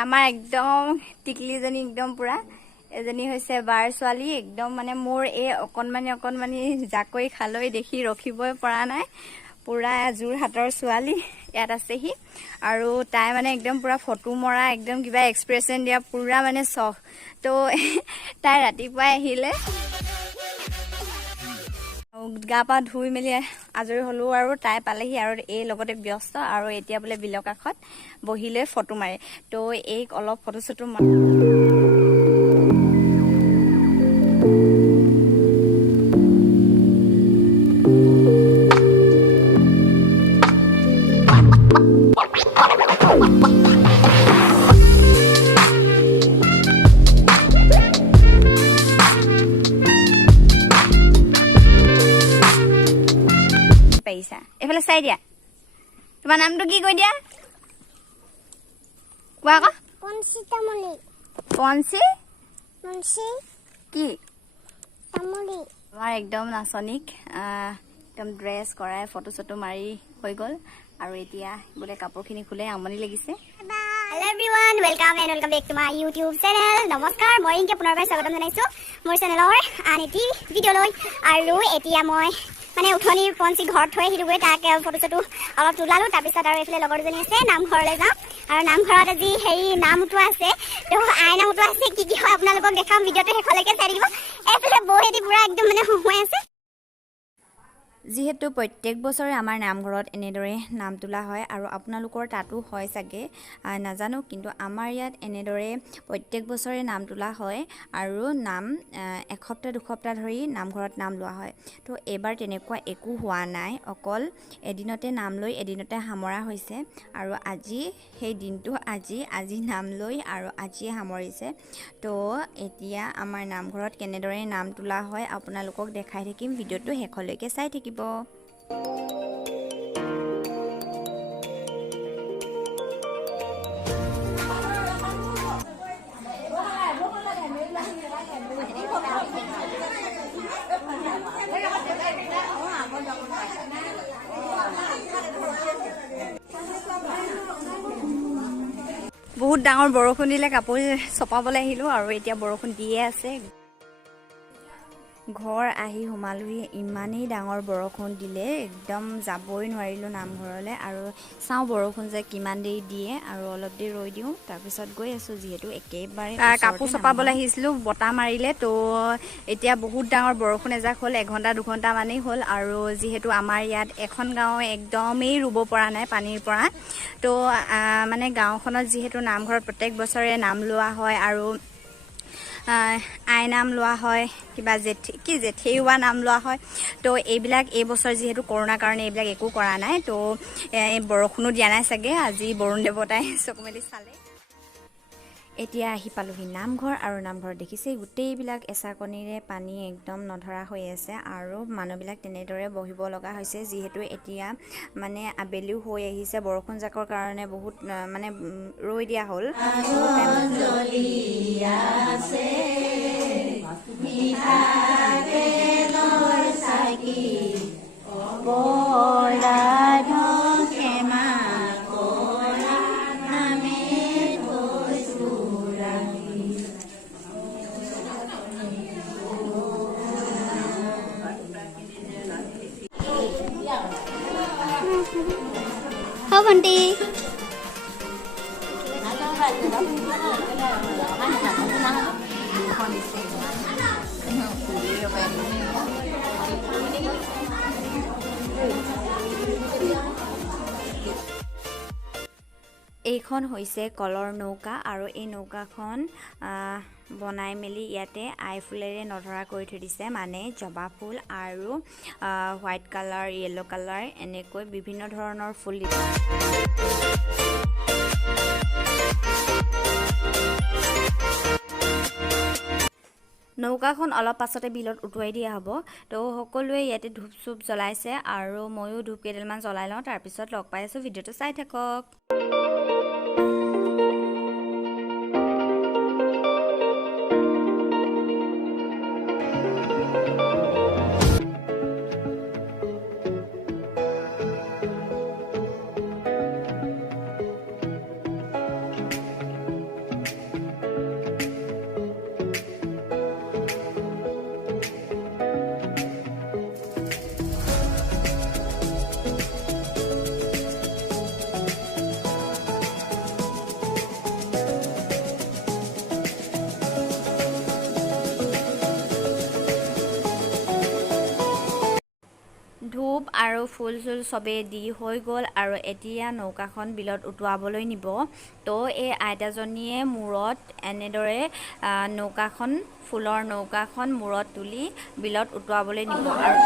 আমাৰ একদম টিকলিজনী একদম পুৰা এজনী হৈছে বাৰ ছোৱালী একদম মানে মোৰ এই অকণমানি জাকৈ খালৈ দেখি ৰখিবই পৰা নাই পুৰা যোৰহাটৰ ছোৱালী ইয়াত আছেহি আৰু তাই মানে একদম পুৰা ফটো মৰা একদম কিবা এক্সপ্ৰেছন দিয়া পুৰা মানে চখ তো তাই ৰাতিপুৱাই আহিলে গা পা ধুই মেলি আজৰি হলো আৰু তাই পালেহি আৰু এই লগতে ব্যস্ত আৰু এতিয়া বোলে বিলৰ কাষত বহিলৈ ফটো মাৰে তো এই অলপ ফটো চটো পাৰিছা এইফালে চাই দিয়া তোমাৰ নামটো কি কৈ দিয়া কোৱা আকৌ পঞ্চি তামুলী পঞ্চি পঞ্চি কি তামুলী আমাৰ একদম নাচনীক একদম ড্ৰেছ কৰাই ফটো চটো মাৰি হৈ গ'ল আৰু এতিয়া বোলে কাপোৰখিনি খুলে আমনি লাগিছে hello' everyone welcome back to my YouTube channel নমস্কাৰ মই ইনকে পুনৰবাৰ স্বাগতম জনাইছোঁ মোৰ চেনেলৰ আন এটি ভিডিঅ'লৈ আৰু এতিয়া মই মানে উঠনি পঞ্চি ঘৰত থৈ আহিলোগৈ তাকে ফটো চটো অলপ তোলালোঁ তাৰপিছত আৰু এইফালে লগৰ দুজনী আছে নামঘৰলৈ যাম আৰু নামঘৰত আজি হেৰি নাম উঠোৱা আছে তো আই নাম উঠোৱা আছে কি হয় আপোনালোকক দেখাম ভিডিঅ'টো শেষলৈকে চাই থাকিব এইফালে বৌহেঁতি পুৰা একদম মানে হুঁহুৱাই আছে যিহেতু প্ৰত্যেক বছৰে আমাৰ নামঘৰত এনেদৰে নাম তোলা হয় আৰু আপোনালোকৰ তাতো হয় চাগে নাজানো কিন্তু আমাৰ ইয়াত এনেদৰে প্ৰত্যেক বছৰে নাম তোলা হয় আৰু নাম এসপ্তাহ দুসপ্তাহ ধৰি নামঘৰত নাম লোৱা হয় তো এইবাৰ তেনেকুৱা একো হোৱা নাই অকল এদিনতে নাম লৈ এদিনতে সামৰা হৈছে আৰু আজি সেই দিনটো আজি নাম লৈ আৰু আজিয়ে সামৰিছে তো এতিয়া আমাৰ নামঘৰত কেনেদৰে নাম তোলা হয় আপোনালোকক দেখাই থাকিম ভিডিঅ'টো শেষলৈকে চাই থাকিব বহুত ডাঙৰ বৰষুণ দিলে কাপোৰ চপাবলৈ আহিলোঁ আৰু এতিয়া বৰষুণ দিয়ে আছে ঘৰ আহি সোমালোহি ইমানেই ডাঙৰ বৰষুণ দিলে একদম যাবই নোৱাৰিলোঁ নামঘৰলৈ আৰু চাওঁ বৰষুণ যে কিমান দেৰি দিয়ে আৰু অলপ দেৰি ৰৈ দিওঁ তাৰপিছত গৈ আছোঁ যিহেতু একেবাৰে কাপোৰ চপাবলৈ আহিছিলোঁ বতাহ মাৰিলে তো এতিয়া বহুত ডাঙৰ বৰষুণ এজাক হ'ল এঘণ্টা দুঘণ্টামানেই হ'ল আৰু যিহেতু আমাৰ ইয়াত এখন গাঁও একদমেই ৰুব পৰা নাই পানীৰ পৰা তো মানে গাঁওখনত যিহেতু নামঘৰত প্ৰত্যেক বছৰে নাম লোৱা হয় আৰু আই নাম লোৱা হয় কিবা জেঠেওৱা নাম লোৱা হয় তো এইবিলাক এই বছৰ যিহেতু কৰোণাৰ কাৰণে এইবিলাক একো কৰা নাই তো বৰষুণো দিয়া নাই চাগে আজি বৰুণ দেৱতাই চকু মেলি চালে এতিয়া আহি পালোহি নামঘৰ আৰু নামঘৰত দেখিছে গোটেইবিলাক এচাকনিৰে পানী একদম নধৰা হৈ আছে আৰু মানুহবিলাক তেনেদৰে বহিব লগা হৈছে যিহেতু এতিয়া মানে আবেলিও হৈ আহিছে বৰষুণ জাকৰ কাৰণে বহুত মানে ৰৈ দিয়া হ'ল Halo Banti. এইখন হৈছে কলৰ নৌকা আৰু এই নৌকাখন বনাই মেলি ইয়াতে আই ফুলেৰে নধৰা কৰি থৈ দিছে মানে জবা ফুল আৰু হোৱাইট কালাৰ য়েলো কালাৰ এনেকৈ বিভিন্ন ধৰণৰ ফুল দিছে নৌকাখন অলপ পাছতে বিলত উটুৱাই দিয়া হ'ব তো সকলোৱে ইয়াতে ধূপ চুপ জ্বলাইছে আৰু ময়ো ধূপ কেইডালমান জ্বলাই লওঁ তাৰপিছত লগ পাই আছোঁ ভিডিঅ'টো চাই থাকক আৰু ফুল চুল চবেই দি হৈ গ'ল আৰু এতিয়া নৌকাখন বিলত উটুৱাবলৈ নিব। তো এই আইতাজনীয়ে মূৰত এনেদৰে নৌকাখন ফুলৰ নৌকাখন মূৰত তুলি বিলত উটুৱাবলৈ নিব। আৰু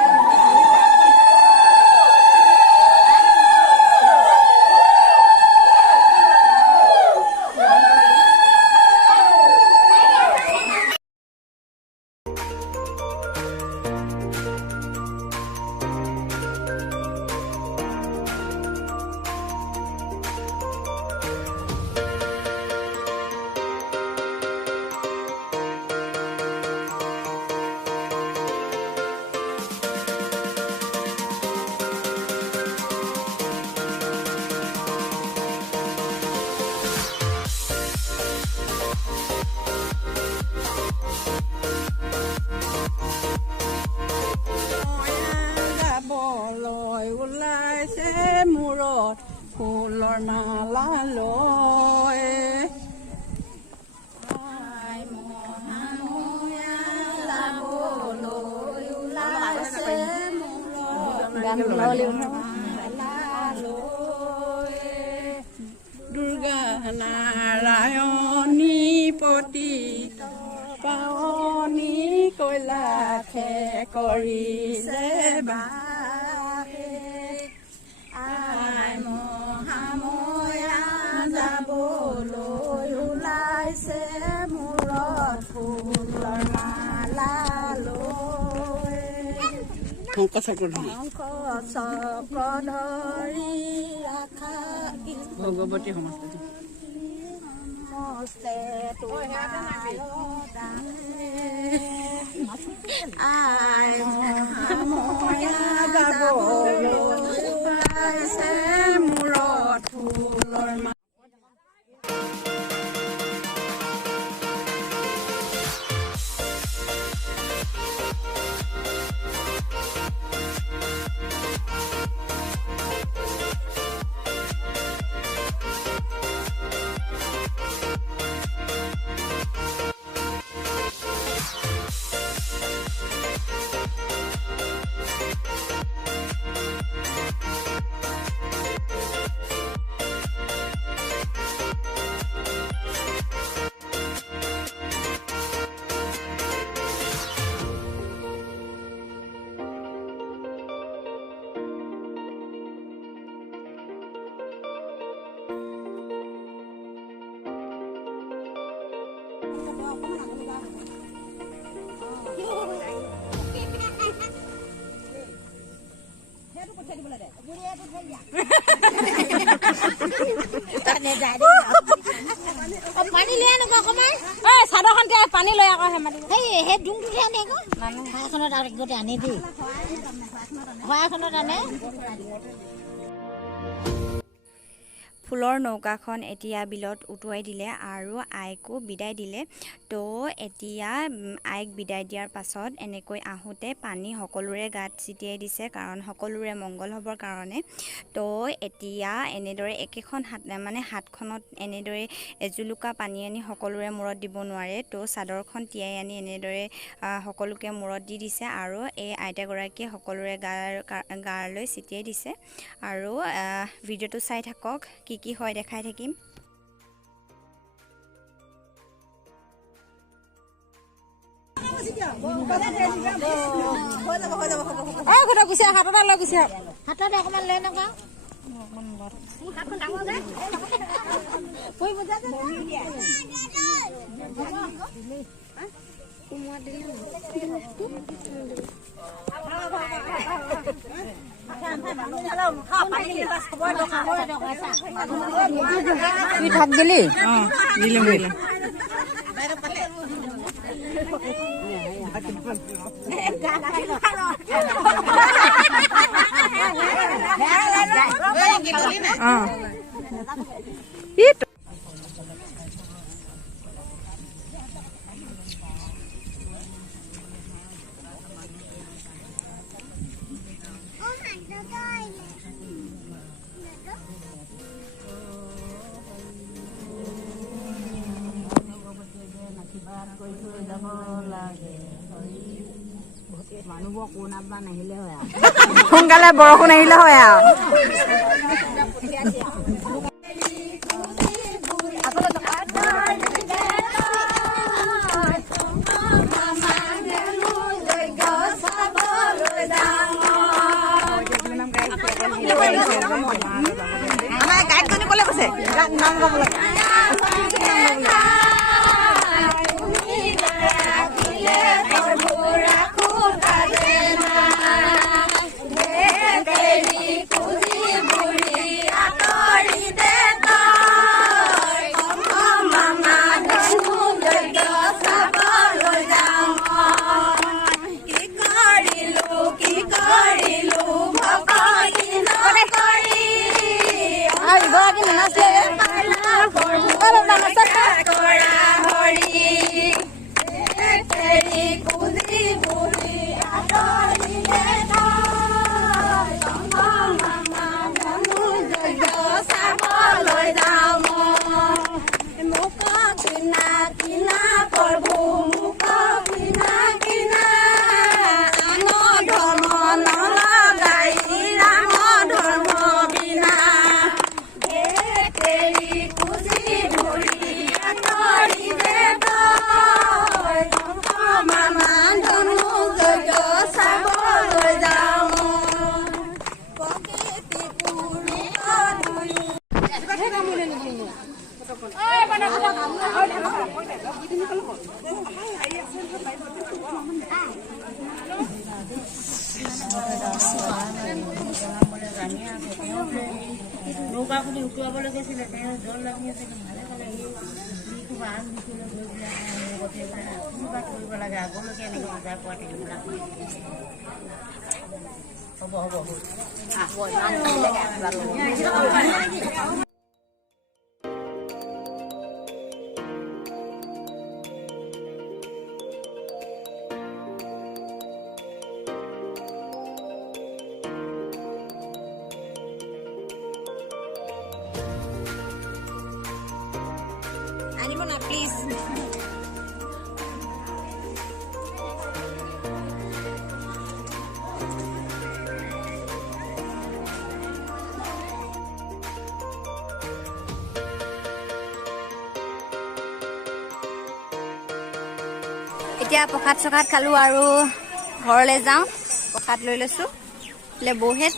ফুলৰ মালা লৈ দুৰ্গা নাৰায়ণী পতিত পাৱনী কৈলাশে কৰিছে বাহে আই মহাময়া যাবলৈ ওলাইছে মূৰত ফুলৰ মালা লৈ শংখ চক্ৰ ধৰি আশা ভগৱতী সমস্ত আই মহাময়া যাবলৈ ওলাইছে মূৰত ফুলৰ মালা। পানী লৈ আনক অকমান চাদৰখন পানী লৈ আকৌ সেই ডুংটোহে আনে আকৌ শৰাইখনত আগতে আনে দেই শৰাইখনত আনে। ফুলৰ নৌকাখন এতিয়া বিলত উটুৱাই দিলে আৰু আইকো বিদায় দিলে। তো এতিয়া আইক বিদায় দিয়াৰ পাছত এনেকৈ আহোঁতে পানী সকলোৰে গাত ছিটিয়াই দিছে, কাৰণ সকলোৰে মংগল হ'বৰ কাৰণে। তো এতিয়া এনেদৰে একেখন হাতখনত এনেদৰে এজুলুকা পানী আনি সকলোৰে মূৰত দিব নোৱাৰে। তো চাদৰখন তিয়াই আনি এনেদৰে সকলোকে মূৰত দি দিছে আৰু এই আইতাগৰাকীয়ে সকলোৰে গালৈ ছিটিয়াই দিছে। আৰু ভিডিঅ'টো চাই থাকক, কি হয় দেখাই থাকিম। হাতত অকমান লৈ নকা থাক গেলি দিলাম মানুহবোৰ কোনাবা নাহিলে হয় আৰু সোনকালে বৰষুণ আহিলে হয় আৰু আমাৰ গাইডজনী ক'লে কৈছে নাম গাব লাগে নৌকা খুলি উঠুৱাব লাগিছিলে তেওঁ জল লাগি আছে ভালে ভালে যিটো বান দিছিলে গৈ পেলাই কোনোবা কৰিব লাগে আগলৈকে এনেকৈ বজাৰ পোৱা থাকিবলৈ হ'ব আনিব না প্লিজ এতিয়া প্ৰসাদ চখাদ খালো আৰু ঘৰলৈ যাওঁ প্ৰসাদ লৈ লৈছো বৌহেত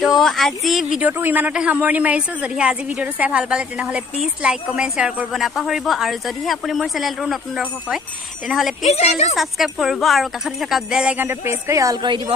তো আজি ভিডিঅ'টো ইমানতে সামৰণি মাৰিছো যদিহে আজি ভিডিঅ'টো চাই ভাল পালে তেনেহ'লে প্লিজ লাইক কমেণ্ট শ্বেয়াৰ কৰিব নাপাহৰিব আৰু যদিহে আপুনি মোৰ চেনেলটোৰ নতুন দৰ্শক হয় তেনেহ'লে প্লিজ চেনেলটো ছাবস্ক্ৰাইব কৰিব আৰু কাষতে থকা বেল আইকনটো প্ৰেছ কৰি অল কৰি দিব